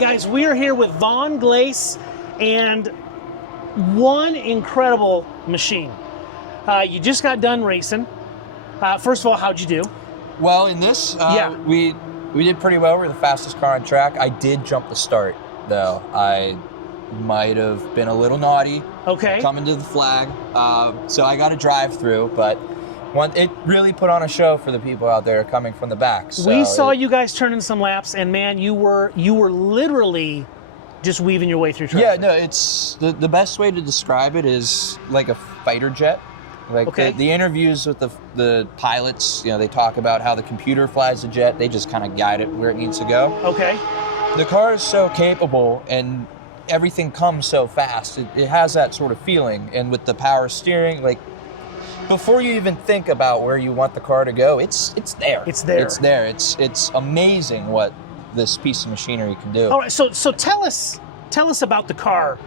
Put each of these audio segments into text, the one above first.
guys, we are here with Vaughn Glass, and one incredible machine. You just got done racing. First of all, how'd you do? Well, in this, we did pretty well. We're the fastest car on track. I did jump the start, though. I might have been a little naughty. Okay. Coming to the flag. So I got a drive-through, but it really put on a show for the people out there coming from the back. So we saw you guys turning some laps, and man, you were literally just weaving your way through traffic. Yeah, no, it's the best way to describe it is like a fighter jet. Like okay. the interviews with the pilots, they talk about how the computer flies the jet. They just kind of guide it where it needs to go. Okay. The car is so capable, and everything comes so fast. It has that sort of feeling, and with the power steering, like before you even think about where you want the car to go, it's there. It's there. It's there. It's amazing what this piece of machinery can do. All right. So tell us about the car.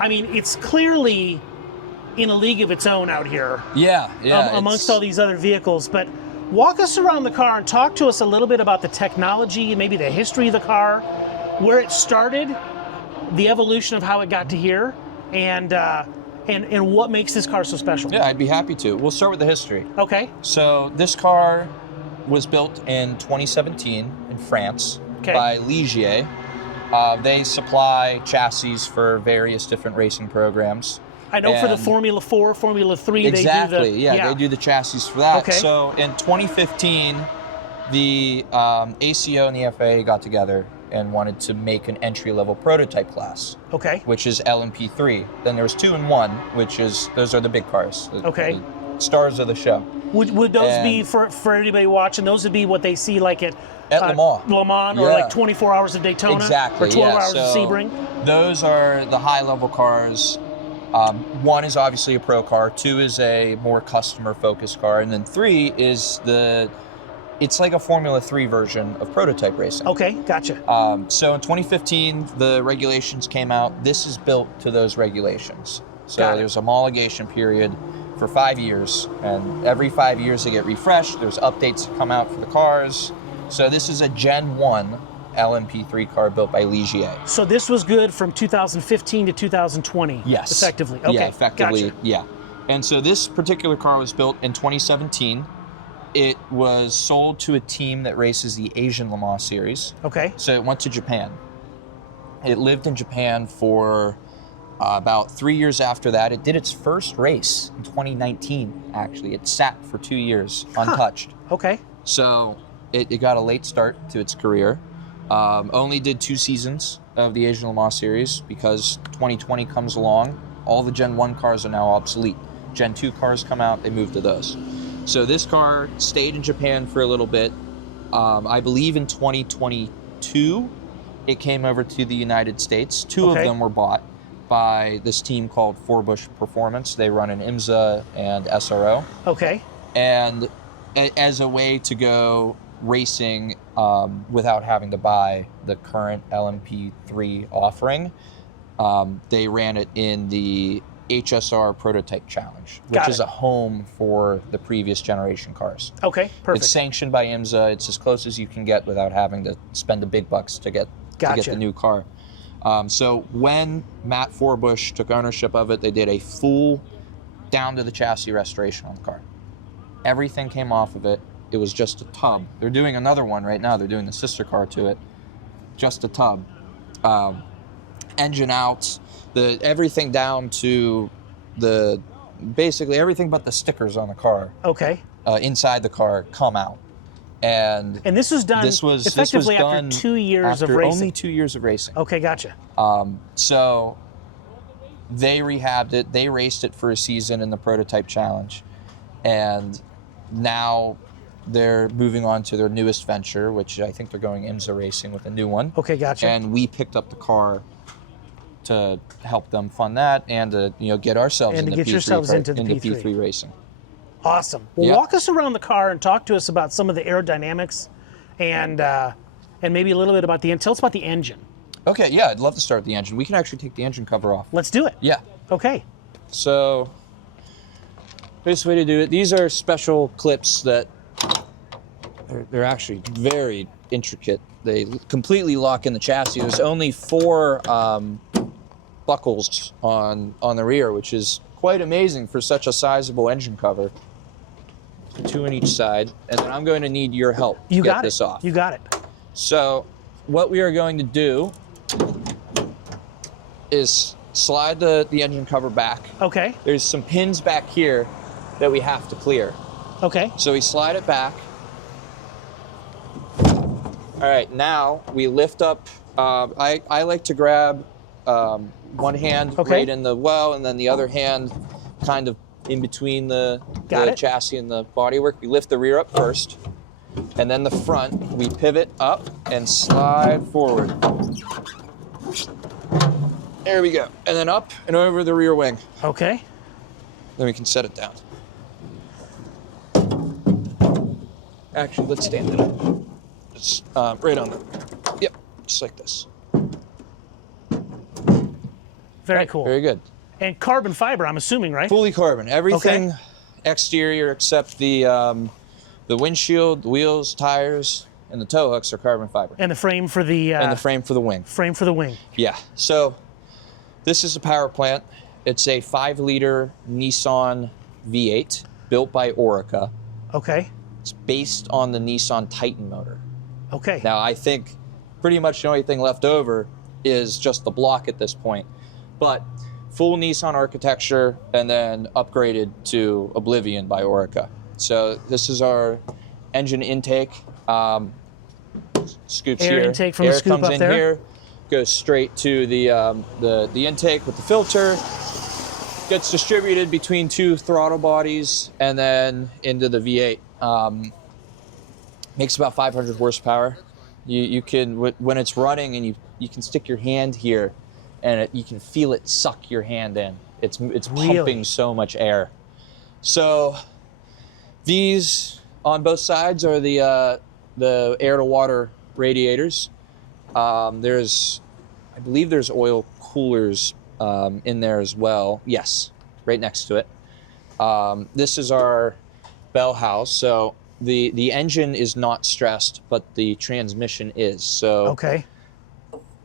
I mean, it's clearly in a league of its own out here. Yeah. Amongst all these other vehicles, but walk us around the car and talk to us a little bit about the technology and maybe the history of the car, where it started, the evolution of how it got to here, and what makes this car so special. Yeah, I'd be happy to. We'll start with the history. Okay. So this car was built in 2017 in France by Ligier. They supply chassis for various different racing programs. I know for the Formula 4, Formula 3, exactly, they do they do the chassis for that. Okay. So in 2015, the ACO and the FAA got together and wanted to make an entry-level prototype class. Okay. Which is LMP3. Then there's 2 and 1, those are the big cars. Okay. The stars of the show. Would those be, for anybody watching, those would be what they see like at Le Mans. Le Mans, or like 24 hours of Daytona? Exactly, or 12 hours of Sebring? Those are the high-level cars. 1 is obviously a pro car, 2 is a more customer-focused car, and then 3 is it's like a Formula 3 version of prototype racing. Okay, gotcha. So in 2015, the regulations came out. This is built to those regulations. So there's a homologation period for 5 years, and every 5 years they get refreshed. There's updates that come out for the cars. So this is a Gen 1 LMP3 car built by Ligier. So this was good from 2015 to 2020? Yes. Effectively? Okay, yeah, effectively, gotcha. Yeah. And so this particular car was built in 2017. It was sold to a team that races the Asian Le Mans series. Okay. So it went to Japan. It lived in Japan for about 3 years after that. It did its first race in 2019, actually. It sat for 2 years untouched. Okay. So it got a late start to its career. Only did 2 seasons of the Asian Le Mans series because 2020 comes along. All the Gen 1 cars are now obsolete. Gen 2 cars come out, they move to those. So this car stayed in Japan for a little bit. I believe in 2022, it came over to the United States. 2 of them were bought by this team called Forbush Performance. They run an IMSA and SRO. Okay. And as a way to go racing without having to buy the current LMP3 offering, they ran it in the HSR Prototype Challenge, which is a home for the previous generation cars. Okay, perfect. It's sanctioned by IMSA. It's as close as you can get without having to spend the big bucks to get the new car. So when Matt Forbush took ownership of it, they did a full down to the chassis restoration on the car. Everything came off of it. It was just a tub. They're doing another one right now. They're doing the sister car to it. Just a tub. Engine out. Everything down to basically everything but the stickers on the car. Okay. Inside the car come out. And this was done effectively after 2 years of racing. Only 2 years of racing. Okay, gotcha. So they rehabbed it. They raced it for a season in the Prototype Challenge. And now they're moving on to their newest venture, which I think they're going IMSA racing with a new one. Okay, gotcha. And we picked up the car to help them fund that and to get ourselves into P3 racing. Awesome. Well, walk us around the car and talk to us about some of the aerodynamics and maybe a little bit about tell us about the engine. Okay, yeah, I'd love to start with the engine. We can actually take the engine cover off. Let's do it. Yeah. Okay. So, best way to do it, these are special clips that they're actually very intricate. They completely lock in the chassis. There's only 4 buckles on the rear, which is quite amazing for such a sizable engine cover. 2 on each side, and then I'm going to need your help to get this off. You got it. So what we are going to do is slide the engine cover back. Okay. There's some pins back here that we have to clear. Okay. So we slide it back. All right, now we lift up. I like to grab one hand right in the well, and then the other hand kind of in between the chassis and the bodywork. We lift the rear up first, and then the front, we pivot up and slide forward. There we go. And then up and over the rear wing. Okay. Then we can set it down. Actually, let's stand it up. It's right on the, yep, just like this. Very cool. Very good. And carbon fiber, I'm assuming, right? Fully carbon. Everything exterior except the windshield, the wheels, tires, and the tow hooks are carbon fiber. And the frame for the and the frame for the wing. Frame for the wing. Yeah. So this is a power plant. It's a 5-liter Nissan V8 built by Orica. Okay. It's based on the Nissan Titan motor. Okay. Now I think pretty much the only thing left over is just the block at this point, but full Nissan architecture and then upgraded to Oblivion by Orica. So this is our engine intake. Scoops Air here. intake from Air the scoop comes up in there. here, goes straight to the intake with the filter. Gets distributed between 2 throttle bodies and then into the V8. Makes about 500 horsepower. You can, when it's running and you can stick your hand here and you can feel it suck your hand in. It's pumping so much air. So these on both sides are the air to water radiators. I believe there's oil coolers in there as well. Yes, right next to it. This is our bell house. So the engine is not stressed, but the transmission is. So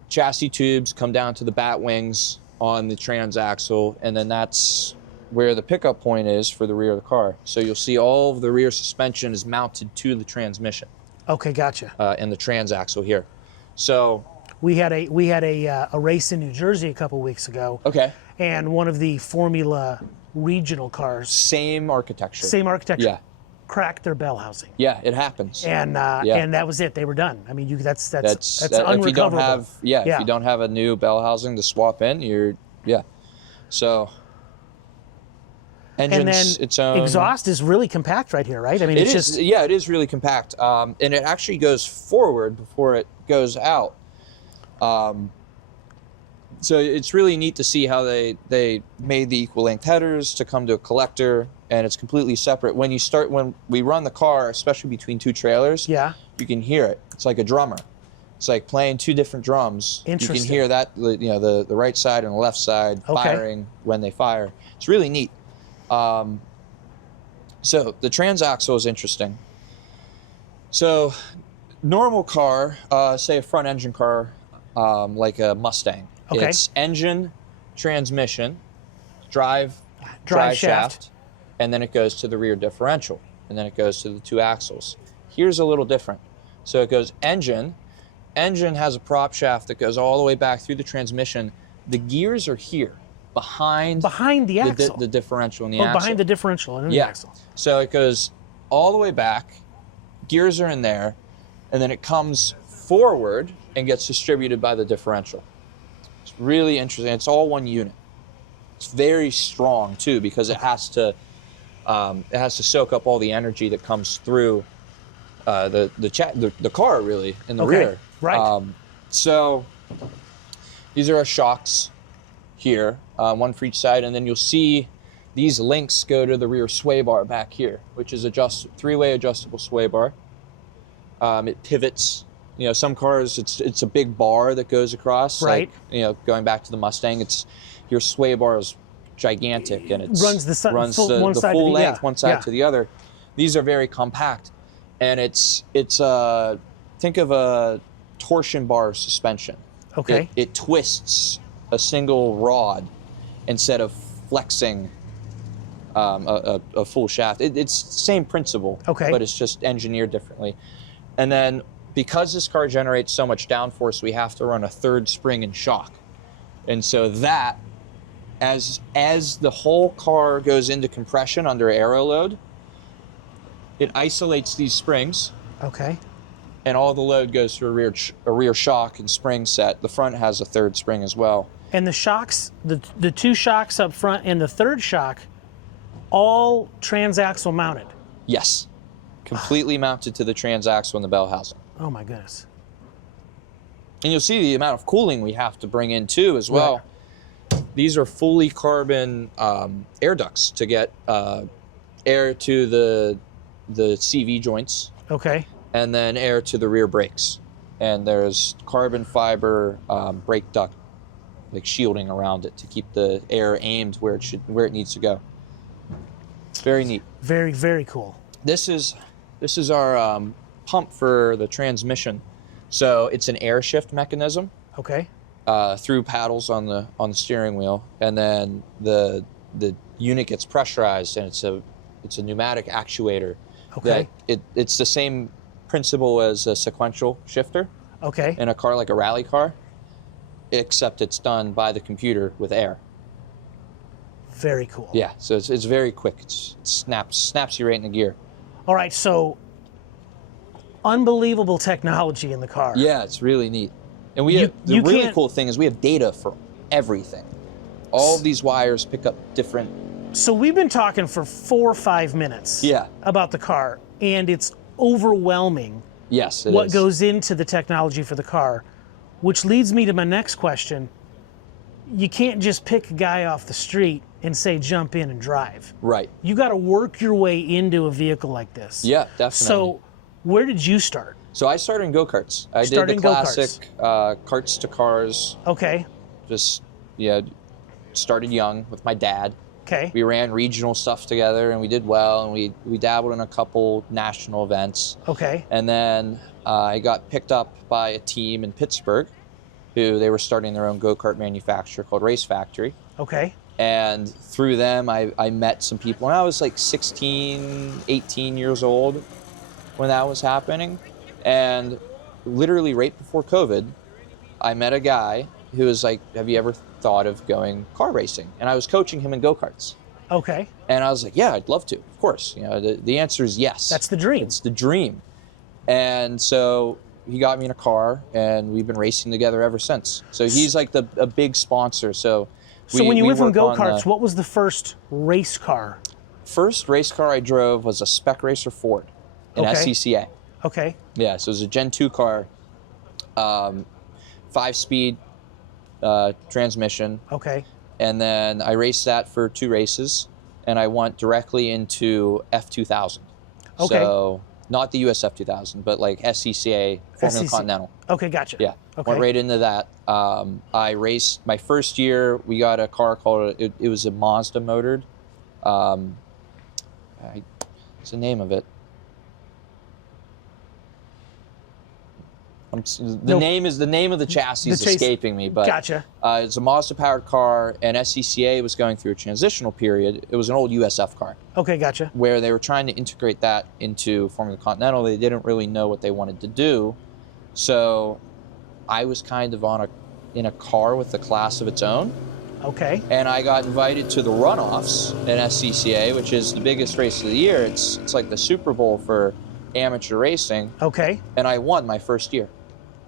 chassis tubes come down to the bat wings on the transaxle, and then that's where the pickup point is for the rear of the car. So you'll see all of the rear suspension is mounted to the transmission. Okay, gotcha. And the transaxle here. So we had a race in New Jersey a couple weeks ago. Okay. And one of the Formula regional cars. Same architecture. Same architecture. Yeah. Cracked their bell housing. Yeah, it happens. And and that was it. They were done. I mean, that's unrecoverable. If you don't have if you don't have a new bell housing to swap in, So engines, and then its own exhaust is really compact right here, right? I mean, it is really compact, and it actually goes forward before it goes out. So it's really neat to see how they made the equal length headers to come to a collector, and it's completely separate. When we run the car, especially between 2 trailers, you can hear it. It's like a drummer. It's like playing 2 different drums. Interesting. You can hear that, the right side and the left side firing when they fire. It's really neat. So the transaxle is interesting. So normal car, say a front engine car, like a Mustang. It's engine, transmission, drive shaft, and then it goes to the rear differential, and then it goes to the 2 axles. Here's a little different. So it goes engine has a prop shaft that goes all the way back through the transmission. The gears are here, behind the axle. The differential and the axle. Behind the differential and the axle. So it goes all the way back, gears are in there, and then it comes forward and gets distributed by the differential. It's really interesting. It's all one unit. It's very strong too, because it has to soak up all the energy that comes through the car really in the rear. Right. So these are our shocks here, one for each side, and then you'll see these links go to the rear sway bar back here, which is a 3-way adjustable sway bar. It pivots. Some cars, it's a big bar that goes across. Right. Like, going back to the Mustang, your sway bar is gigantic, and it runs the full length, one side to the other. These are very compact, and it's think of a torsion bar suspension. Okay. It twists a single rod instead of flexing a full shaft. It's the same principle, Okay. but it's just engineered differently. And then because this car generates so much downforce, we have to run a third spring and shock. And so that, as the whole car goes into compression under aero load, it isolates these springs. Okay. And all the load goes to a rear shock and spring set. The front has a third spring as well. And the shocks, the two shocks up front and the third shock, all transaxle mounted. Yes. Completely mounted to the transaxle and the bell housing. Oh my goodness. And you'll see the amount of cooling we have to bring in too as well. Right. These are fully carbon air ducts to get air to the CV joints. Okay. And then air to the rear brakes. And there's carbon fiber brake duct, like shielding around it to keep the air aimed where it needs to go. Very neat. Very, very cool. This is our pump for the transmission. So it's an air shift mechanism. Okay. Through paddles on the steering wheel, and then the unit gets pressurized, and it's a pneumatic actuator. Okay. That it's the same principle as a sequential shifter. Okay. In a car like a rally car, except it's done by the computer with air. Very cool. Yeah, so it's very quick. It snaps you right in the gear. All right, so unbelievable technology in the car. Yeah, it's really neat. And the really cool thing is we have data for everything. All of these wires pick up different. So we've been talking for 4 or 5 minutes. Yeah. About the car, and it's overwhelming. Yes, what goes into the technology for the car, which leads me to my next question. You can't just pick a guy off the street and say jump in and drive. Right. You got to work your way into a vehicle like this. Yeah, definitely. So where did you start? So I started in go-karts. I did the classic carts to cars. Okay. Just, started young with my dad. Okay. We ran regional stuff together, and we did well, and we dabbled in a couple national events. Okay. And then I got picked up by a team in Pittsburgh, who they were starting their own go-kart manufacturer called Race Factory. Okay. And through them, I met some people. And I was like 16, 18 years old when that was happening. And literally right before COVID, I met a guy who was like, have you ever thought of going car racing? And I was coaching him in go-karts. Okay. And I was like, yeah, I'd love to, of course. The answer is yes. That's the dream. It's the dream. And so he got me in a car, and we've been racing together ever since. So he's like a big sponsor. So when you went from go-karts, what was the first race car? First race car I drove was a Spec Racer Ford, an SCCA. Okay. Yeah, so it was a Gen 2 car, 5-speed transmission. Okay. And then I raced that for 2 races, and I went directly into F2000. Okay. So not the US F2000, but like SCCA, Formula Continental. Okay, gotcha. Yeah, okay. Went right into that. I raced my first year. We got a car called, it was a Mazda motored. What's the name of it? The name of the chassis is escaping me, but gotcha. It's a Mazda powered car, and SCCA was going through a transitional period. It was an old USF car. Okay, gotcha. Where they were trying to integrate that into Formula Continental. They didn't really know what they wanted to do, so I was kind of in a car with a class of its own. Okay. And I got invited to the runoffs in SCCA, which is the biggest race of the year. It's like the Super Bowl for amateur racing. Okay. And I won my first year.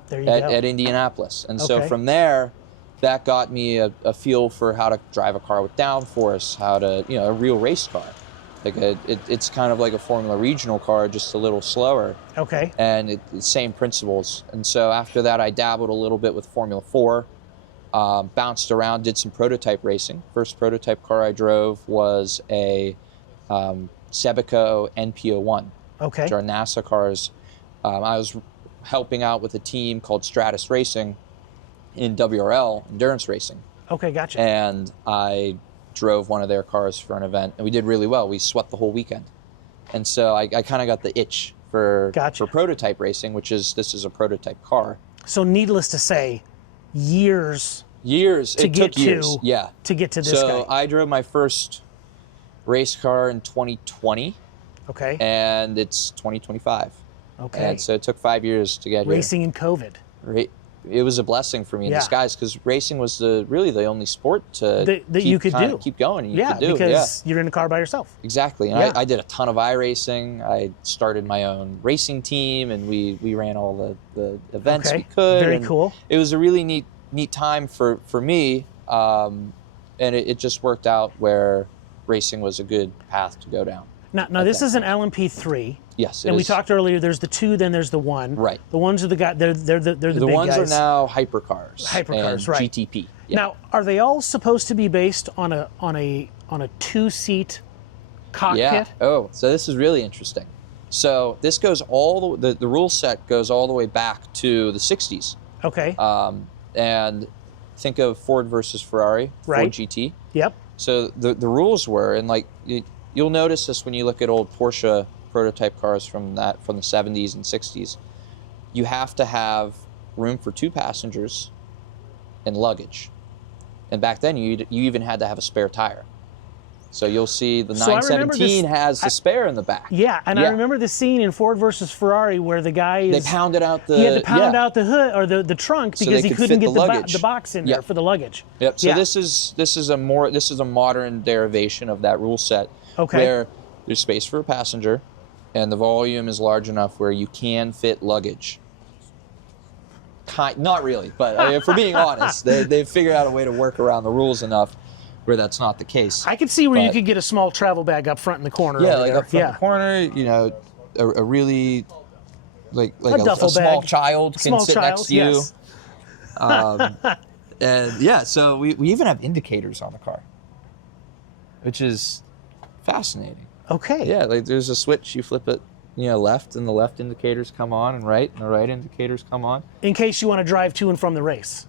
There you go. At Indianapolis. And so from there, that got me a feel for how to drive a car with downforce, how to, a real race car. Like it's kind of like a Formula Regional car, just a little slower. Okay. And it's same principles. And so after that, I dabbled a little bit with Formula 4, bounced around, did some prototype racing. First prototype car I drove was a Sebico NP01. Okay. Which are NASA cars. I was helping out with a team called Stratus Racing in WRL, endurance racing. Okay, gotcha. And I drove one of their cars for an event, and we did really well. We swept the whole weekend. And so I kind of got the itch for Gotcha. prototype racing, this is a prototype car. So needless to say, years Years. to It get took years. to Yeah. to get to this So guy. I drove my first race car in 2020, Okay. and it's 2025. Okay. And so it took 5 years to get Racing in COVID. here. It was a blessing for me in Yeah. disguise, because racing was really the only sport to That you could do. keep going. And you Yeah, could do. because you're in a car by yourself. Exactly. And Yeah. I did a ton of iRacing. I started my own racing team, and we ran all the events Okay. we could. Very and cool. It was a really neat time for me, and it just worked out where racing was a good path to go down. Now this is an LMP3. Yes, it And we is. talked earlier, there's the 2, then there's the 1. Right. The ones are the guy, they're the big ones guys. are now hypercars. Hypercars, and right. GTP. Yeah. Now, are they all supposed to be based on a 2-seat cockpit? Yeah. Oh, so this is really interesting. So this goes the rule set goes all the way back to the 60s. Okay. And think of Ford versus Ferrari, Right. Ford GT. Yep. So the rules were, and like you'll notice this when you look at old Porsche prototype cars from the 70s and 60s. You have to have room for 2 passengers and luggage. And back then you even had to have a spare tire. So you'll see the So I remember 917 this- has the spare in the back. Yeah, and I Yeah. remember the scene in Ford versus Ferrari where the guy They is pounded out the he had to pound yeah. out the hood or the trunk So because they he could couldn't fit get the the luggage. box in Yeah. there for the luggage. Yep. So Yeah. this is a modern derivation of that rule set. Okay. Where there's space for a passenger, and the volume is large enough where you can fit luggage. Not really, but I mean, for being honest, they've figured out a way to work around the rules enough where that's not the case. I could see where you But- could get a small travel bag up front in the corner. Yeah, over like there. up front the corner, you know, a really like A duffel small bag. child can Small sit child, next to you. yes. And yeah, so we even have indicators on the car, which is fascinating. Okay. Yeah, like there's a switch, you flip it, left, and the left indicators come on, and the right indicators come on. In case you want to drive to and from the race.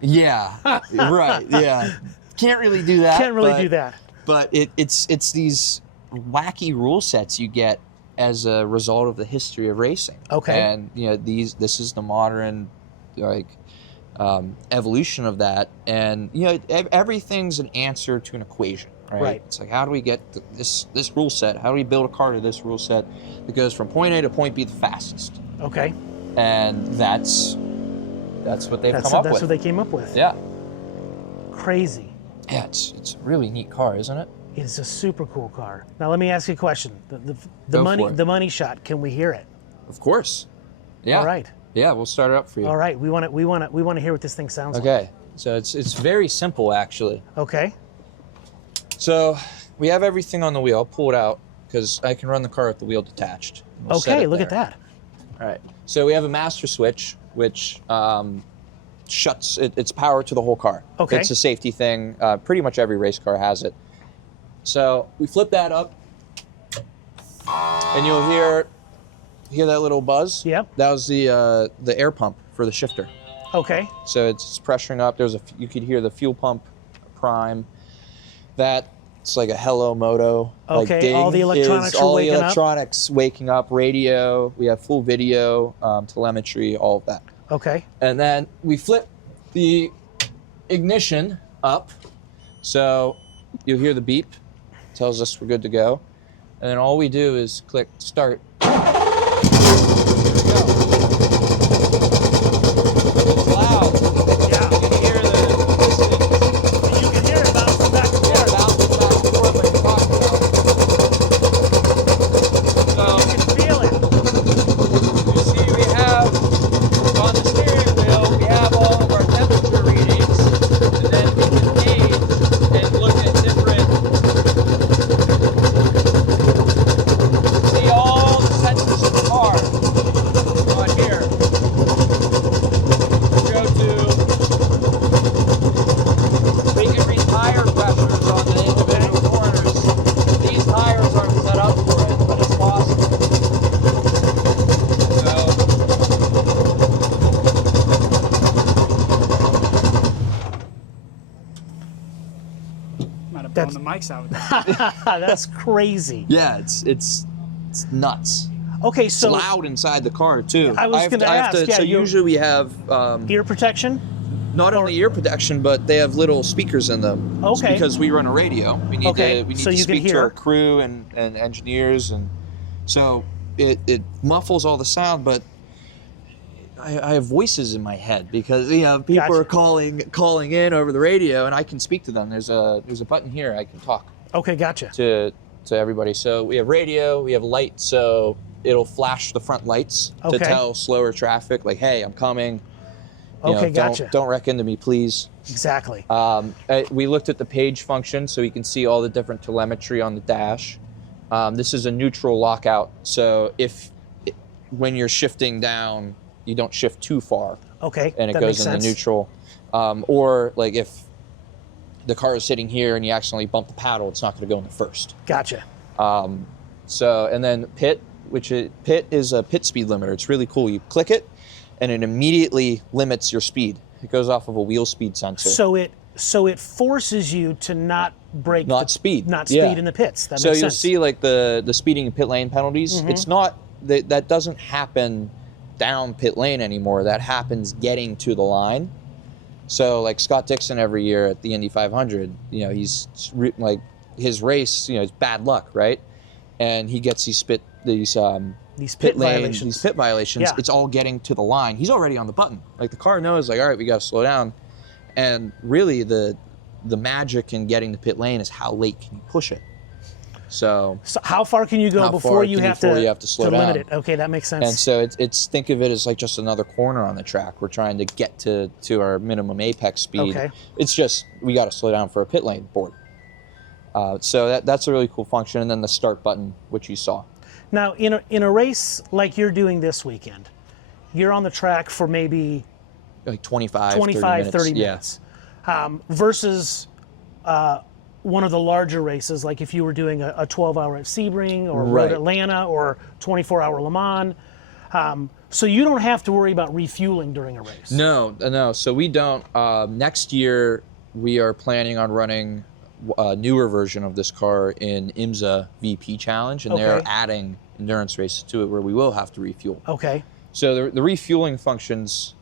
Yeah, right. Yeah, can't really do that. Can't really do that. But it's these wacky rule sets you get as a result of the history of racing. Okay. And this is the modern evolution of that, and everything's an answer to an equation, right? Right. It's like, how do we get this rule set? How do we build a car to this rule set that goes from point A to point B the fastest? Okay. And that's what they've come up That's with. what they came up with. Yeah. Crazy. Yeah, it's a really neat car, isn't it? It is a super cool car. Now let me ask you a question. The Go money for it. the money shot. Can we hear it? Of course. Yeah. All right. Yeah, we'll start it up for you. All right. We want to hear what this thing sounds like. Okay. So it's very simple, actually. Okay. So we have everything on the wheel. I'll pull it out because I can run the car with the wheel detached. We'll set Okay. it Look at there. that. All right. So we have a master switch, which shuts its power to the whole car. Okay. It's a safety thing. Pretty much every race car has it. So we flip that up, and you'll hear that little buzz. Yep. That was the air pump for the shifter. Okay. So it's pressuring up. You could hear the fuel pump prime. It's like a hello moto. Okay, Like ding all the electronics is are all waking the up? electronics waking up. Radio. We have full video, telemetry, all of that. Okay. And then we flip the ignition up, so you'll hear the beep. Tells us we're good to go. And then all we do is click start. Here we go. It's loud. Yeah. You can hear the You can hear it bouncing back and yeah, forth. bouncing back and forth like you're talking about. You can feel it. You see we have on the steering wheel, we have all of our temperature readings, and then we can gauge and look at different, see all the sensors of the car on here. Go to, we can read tire pressures on the individual corners. These tires aren't set up for it, but it's possible. Might have blown That's- the mics out with that. That's crazy. Yeah, it's nuts. Okay, It's so loud inside the car too. I was going to ask. Yeah, so usually we have ear protection. not only ear protection, but they have little speakers in them. It's Okay. because we run a radio. We need So to you can speak to hear. our crew and engineers, and so it muffles all the sound. But I have voices in my head because people Gotcha. are calling in over the radio, and I can speak to them. There's a button here I can talk Okay, gotcha. to everybody. So we have radio, we have light, so it'll flash the front lights to Okay. tell slower traffic, like, hey, I'm coming. You Okay, know, gotcha. Don't wreck into me, please. Exactly. We looked at the page function, so you can see all the different telemetry on the dash. This is a neutral lockout, so when you're shifting down, you don't shift too far, Okay, and it that goes makes into sense. neutral. Or like if the car is sitting here and you accidentally bump the paddle, it's not going to go into first. Gotcha. And then pit is a pit speed limiter. It's really cool. You click it, and it immediately limits your speed. It goes off of a wheel speed sensor. So it forces you to not break Not speed in the pits. That So makes you'll sense. see like the speeding and pit lane penalties. It's not that doesn't happen down pit lane anymore. That happens getting to the line. So like Scott Dixon every year at the Indy 500, he's like his race, it's bad luck, right? And he gets these pit violations. Yeah. It's all getting to the line. He's already on the button. Like the car knows, like, all right, we got to slow down. And really, the magic in getting the pit lane is how late can you push it. So how far can you go before you have to slow limit down? it? Okay, that makes sense. And so it's think of it as like just another corner on the track. We're trying to get to our minimum apex speed. Okay. It's just we got to slow down for a pit lane board. So that's a really cool function. And then the start button, which you saw. Now, in a race like you're doing this weekend, you're on the track for maybe Like 25, 30 minutes. Versus one of the larger races, like if you were doing a 12-hour at Sebring or Right. Road Atlanta or 24-hour Le Mans. So you don't have to worry about refueling during a race. No. So we don't. Next year, we are planning on running a newer version of this car in IMSA VP Challenge, and they're Okay. adding endurance races to it where we will have to refuel. Okay. So the refueling functions,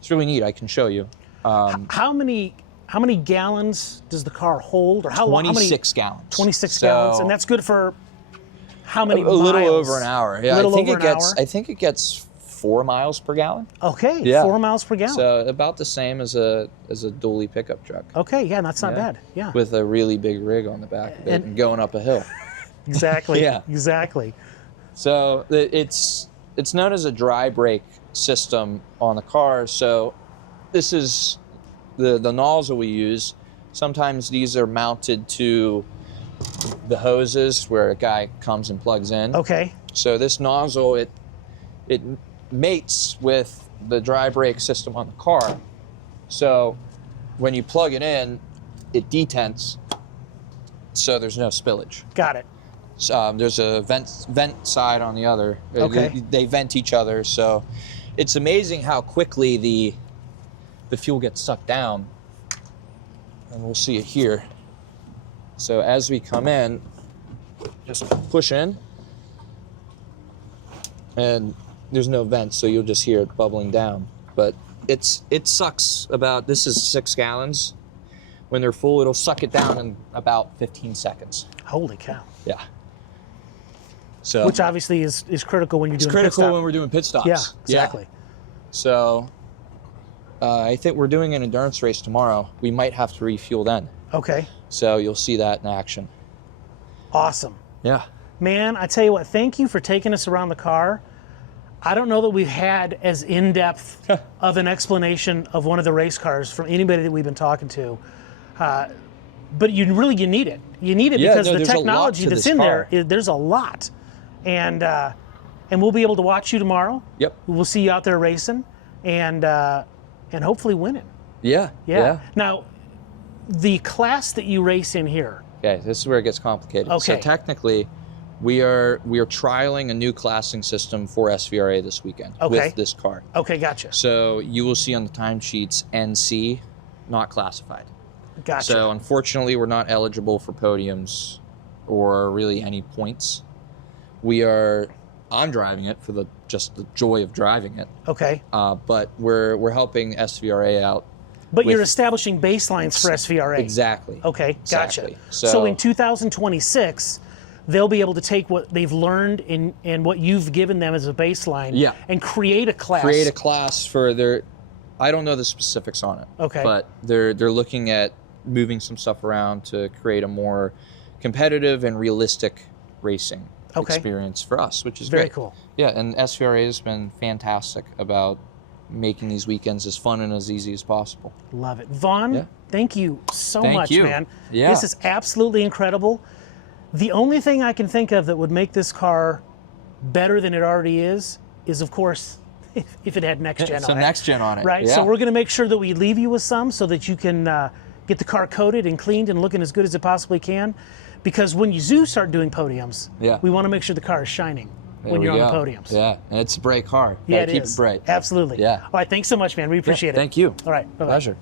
it's really neat. I can show you. How many gallons does the car hold, or how long? 26 gallons. 26 So gallons, and that's good for how many a miles? little over an hour. Yeah, Little I think over it an gets. hour? I think it gets 4 miles per gallon. Okay, Yeah. 4 miles per gallon. So about the same as a dually pickup truck. Okay, yeah, that's not Yeah. bad. Yeah, With a really big rig on the back of it and going up a hill. exactly. Yeah. Exactly. So it's known as a dry brake system on the car. So this is the nozzle we use. Sometimes these are mounted to the hoses where a guy comes and plugs in. Okay. So this nozzle, it mates with the dry brake system on the car. So when you plug it in, it detents, so there's no spillage. Got it. There's a vent side on the other. Okay. They vent each other, so it's amazing how quickly the fuel gets sucked down. And we'll see it here. So as we come in, just push in, and there's no vent, so you'll just hear it bubbling down. But it sucks about, this is 6 gallons. When they're full, it'll suck it down in about 15 seconds. Holy cow. Yeah. So Which obviously is critical when you're doing it's a pit critical stop. when we're doing pit stops. Yeah, exactly. So I think we're doing an endurance race tomorrow. We might have to refuel then. Okay. So you'll see that in action. Awesome. Yeah. Man, I tell you what, thank you for taking us around the car. I don't know that we've had as in-depth of an explanation of one of the race cars from anybody that we've been talking to. But you need it. You need it because the there's a lot technology to that's this in car. there, there's a lot. And we'll be able to watch you tomorrow. Yep. We'll see you out there racing and hopefully winning. Yeah. Now, the class that you race in here. Okay, this is where it gets complicated. Okay. So technically, we are trialing a new classing system for SVRA this weekend with this car. Okay, gotcha. So you will see on the timesheets NC, not classified. Gotcha. So unfortunately, we're not eligible for podiums or really any points. We are I'm driving it for just the joy of driving it. Okay. But we're helping SVRA out. But you're establishing baselines for SVRA. Exactly. Okay, gotcha. Exactly. So in 2026, they'll be able to take what they've learned and what you've given them as a baseline and create a class. Create a class for their, I don't know the specifics on it. Okay. But they're looking at moving some stuff around to create a more competitive and realistic racing experience for us, which is very great. cool. Yeah, and SVRA has been fantastic about making these weekends as fun and as easy as possible. Love it. Vaughn, thank you so much, man. Yeah. This is absolutely incredible. The only thing I can think of that would make this car better than it already is of course, if it had next gen on it. Some next gen on it. Right? Yeah. So we're going to make sure that we leave you with some so that you can get the car coated and cleaned and looking as good as it possibly can. Because when you do start doing podiums, we want to make sure the car is shining when you're on the podiums. Yeah, and it's a bright car. Yeah, Gotta keep it bright. Absolutely. Yeah. All right, thanks so much, man. We appreciate it. Thank you. All right, bye-bye. Pleasure.